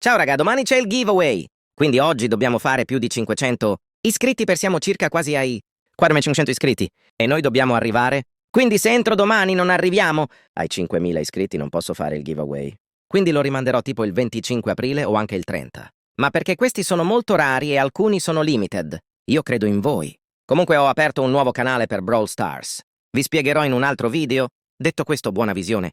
Ciao raga, domani c'è il giveaway. Quindi oggi dobbiamo fare più di 500 iscritti per siamo circa quasi ai 4.500 iscritti. E noi dobbiamo arrivare. Quindi se entro domani non arriviamo ai 5.000 iscritti non posso fare il giveaway. Quindi lo rimanderò tipo il 25 aprile o anche il 30. Ma perché questi sono molto rari e alcuni sono limited. Io credo in voi. Comunque ho aperto un nuovo canale per Brawl Stars. Vi spiegherò in un altro video. Detto questo, buona visione.